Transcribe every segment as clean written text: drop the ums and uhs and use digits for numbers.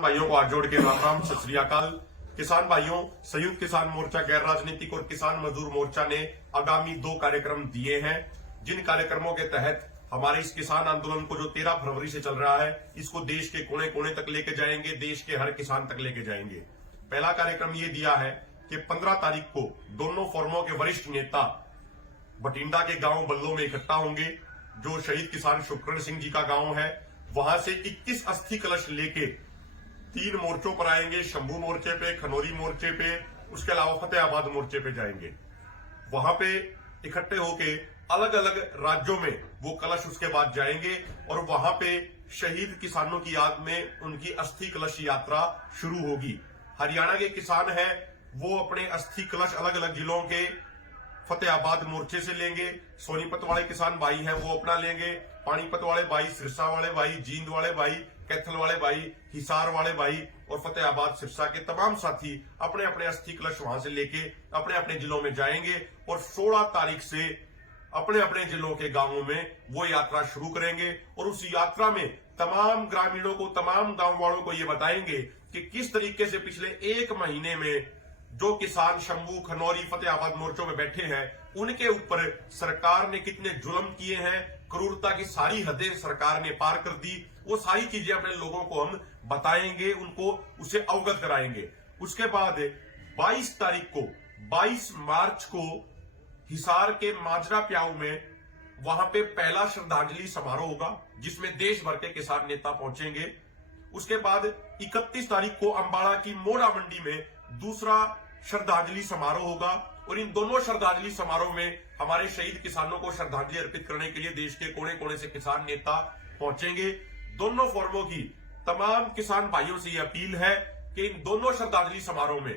भाइयों को हाथ जोड़ के राम राम, सत श्री अकाल। किसान भाइयों, संयुक्त किसान मोर्चा गैर राजनीतिक और किसान मजदूर मोर्चा ने आगामी 2 कार्यक्रम दिए हैं, जिन कार्यक्रमों के तहत हमारे इस किसान आंदोलन को जो 13 फरवरी से चल रहा है, इसको देश के कोने कोने तक लेके जाएंगे, देश के हर किसान तक लेके जाएंगे। पहला कार्यक्रम ये दिया है कि 15 तारीख को दोनों फोरमों के वरिष्ठ नेता बठिंडा के गांव बल्लो में इकट्ठा होंगे, जो शहीद किसान शुक्रण सिंह जी का गांव है। वहां से 21 अस्थि कलश लेके 3 मोर्चों पर आएंगे, शंभू मोर्चे पे, खनौरी मोर्चे पे, उसके अलावा फतेहाबाद मोर्चे पे जाएंगे। वहां पे इकट्ठे होके अलग अलग राज्यों में वो कलश उसके बाद जाएंगे और वहां पे शहीद किसानों की याद में उनकी अस्थि कलश यात्रा शुरू होगी। हरियाणा के किसान हैं, वो अपने अस्थि कलश अलग अलग जिलों के फतेहाबाद मोर्चे से लेंगे। सोनीपत वाले किसान भाई हैं, वो अपना लेंगे। पानीपत वाले भाई, सिरसा वाले भाई, जींद वाले भाई, कैथल वाले भाई, हिसार वाले भाई और फतेहाबाद सिरसा के तमाम साथी अपने अपने अस्थि कलश वहां से लेके अपने अपने जिलों में जाएंगे और 16 तारीख से अपने अपने जिलों के गांवों में वो यात्रा शुरू करेंगे। और उस यात्रा में तमाम ग्रामीणों को, तमाम गांव वालों को ये बताएंगे कि किस तरीके से पिछले 1 महीने में जो किसान शंभू, खनौरी, फतेहाबाद मोर्चों में बैठे हैं, उनके ऊपर सरकार ने कितने जुल्म किए हैं, क्रूरता की सारी हदें सरकार ने पार कर दी। वो सारी चीजें अपने लोगों को हम बताएंगे, उनको उसे अवगत कराएंगे। उसके बाद 22 तारीख को, 22 मार्च को हिसार के माजरा प्याऊ में वहां पे पहला श्रद्धांजलि समारोह होगा, जिसमें देश भर के किसान नेता पहुंचेंगे। उसके बाद 31 तारीख को अंबाला की मोड़ा मंडी में दूसरा श्रद्धांजलि समारोह होगा और इन दोनों श्रद्धांजलि समारोह में हमारे शहीद किसानों को श्रद्धांजलि अर्पित करने के लिए देश के कोने कोने से किसान नेता पहुंचेंगे। दोनों फोरमों की तमाम किसान भाइयों से यह अपील है कि इन दोनों श्रद्धांजलि समारोह में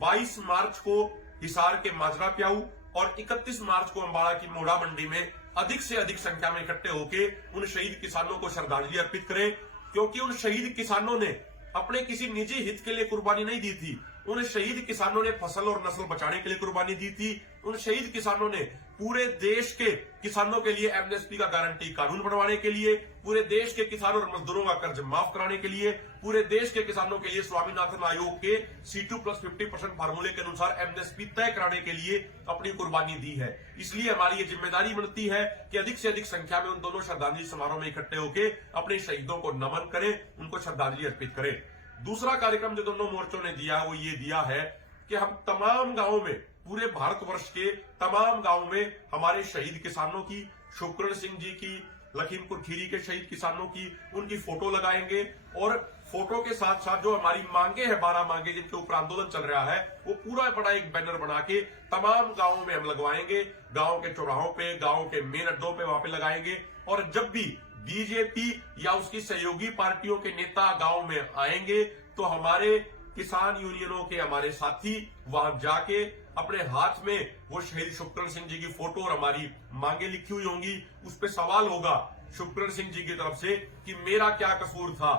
22 मार्च को हिसार के माजरा प्याऊ और 31 मार्च को अंबाला की मोड़ा मंडी में अधिक से अधिक संख्या में इकट्ठे होकर उन शहीद किसानों को श्रद्धांजलि अर्पित करें, क्योंकि उन शहीद किसानों ने अपने किसी निजी हित के लिए कुर्बानी नहीं दी थी। उन शहीद किसानों ने फसल और नस्ल बचाने के लिए कुर्बानी दी थी। उन शहीद किसानों ने पूरे देश के किसानों के लिए एमएसपी का गारंटी कानून बनवाने के लिए, पूरे देश के किसानों और मजदूरों का कर्ज माफ कराने के लिए, पूरे देश के किसानों के लिए स्वामीनाथन आयोग के C2+50% फार्मूले के अनुसार एमएसपी तय कराने के लिए अपनी कुर्बानी दी है। इसलिए हमारी ये जिम्मेदारी बनती है कि अधिक से अधिक संख्या में उन दोनों श्रद्धांजलि समारोह में इकट्ठे होकर अपने शहीदों को नमन करें, उनको श्रद्धांजलि अर्पित करें। दूसरा कार्यक्रम जो दोनों मोर्चों ने दिया वो ये दिया है कि हम तमाम गांवों में, पूरे भारतवर्ष के तमाम गांवों में हमारे शहीद किसानों की, शुक्रण सिंह जी की, लखीमपुर खीरी के शहीद किसानों की, उनकी फोटो लगाएंगे और फोटो के साथ साथ जो हमारी मांगे हैं, 12 मांगे जिनके ऊपर आंदोलन चल रहा है, वो पूरा बड़ा एक बैनर बना के तमाम गांवों में हम लगवाएंगे। गांव के चौराहों पे, गांव के मेन अड्डों पे वहां पे लगाएंगे। और जब भी बीजेपी या उसकी सहयोगी पार्टियों के नेता गांव में आएंगे तो हमारे किसान यूनियनों के हमारे साथी वहां जाके अपने हाथ में वो शहीद शुक्रण सिंह जी की फोटो और हमारी मांगे लिखी हुई होंगी, उस पर सवाल होगा शुक्रण सिंह जी की तरफ से कि मेरा क्या कसूर था,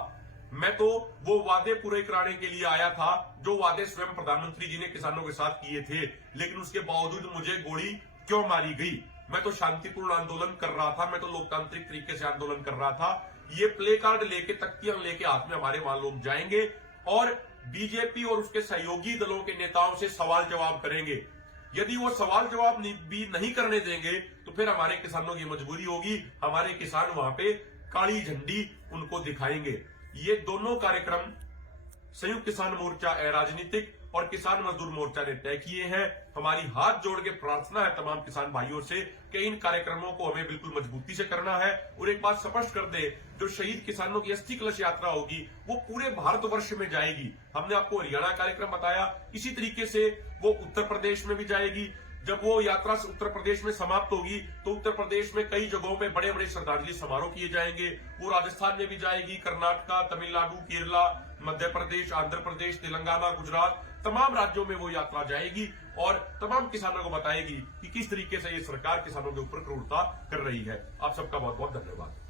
मैं तो वो वादे पूरे कराने के लिए आया था जो वादे स्वयं प्रधानमंत्री जी ने किसानों के साथ किए थे, लेकिन उसके बावजूद मुझे गोली क्यों मारी गई। मैं तो शांतिपूर्ण आंदोलन कर रहा था, मैं तो लोकतांत्रिक तरीके से आंदोलन कर रहा था। ये प्ले कार्ड लेके, तख्तियां लेके हाथ में हमारे वहां लोग जाएंगे और बीजेपी और उसके सहयोगी दलों के नेताओं से सवाल जवाब करेंगे। यदि वो सवाल जवाब भी नहीं करने देंगे तो फिर हमारे किसानों की मजबूरी होगी, हमारे किसान वहां पे काली झंडी उनको दिखाएंगे। ये दोनों कार्यक्रम संयुक्त किसान मोर्चा राजनीतिक और किसान मजदूर मोर्चा ने तय किए हैं। हमारी हाथ जोड़ के प्रार्थना है तमाम किसान भाइयों से कि इन कार्यक्रमों को हमें बिल्कुल मजबूती से करना है। और एक बात स्पष्ट कर दे, जो शहीद किसानों की अस्थि कलश यात्रा होगी वो पूरे भारतवर्ष में जाएगी। हमने आपको हरियाणा कार्यक्रम बताया, इसी तरीके से वो उत्तर प्रदेश में भी जाएगी। जब वो यात्रा उत्तर प्रदेश में समाप्त होगी तो उत्तर प्रदेश में कई जगहों में बड़े बड़े श्रद्धांजलि समारोह किए जाएंगे। वो राजस्थान में भी जाएगी, कर्नाटका, तमिलनाडु, केरला, मध्य प्रदेश, आंध्र प्रदेश, तेलंगाना, गुजरात, तमाम राज्यों में वो यात्रा जाएगी और तमाम किसानों को बताएगी कि किस तरीके से ये सरकार किसानों के ऊपर क्रूरता कर रही है। आप सबका बहुत बहुत धन्यवाद।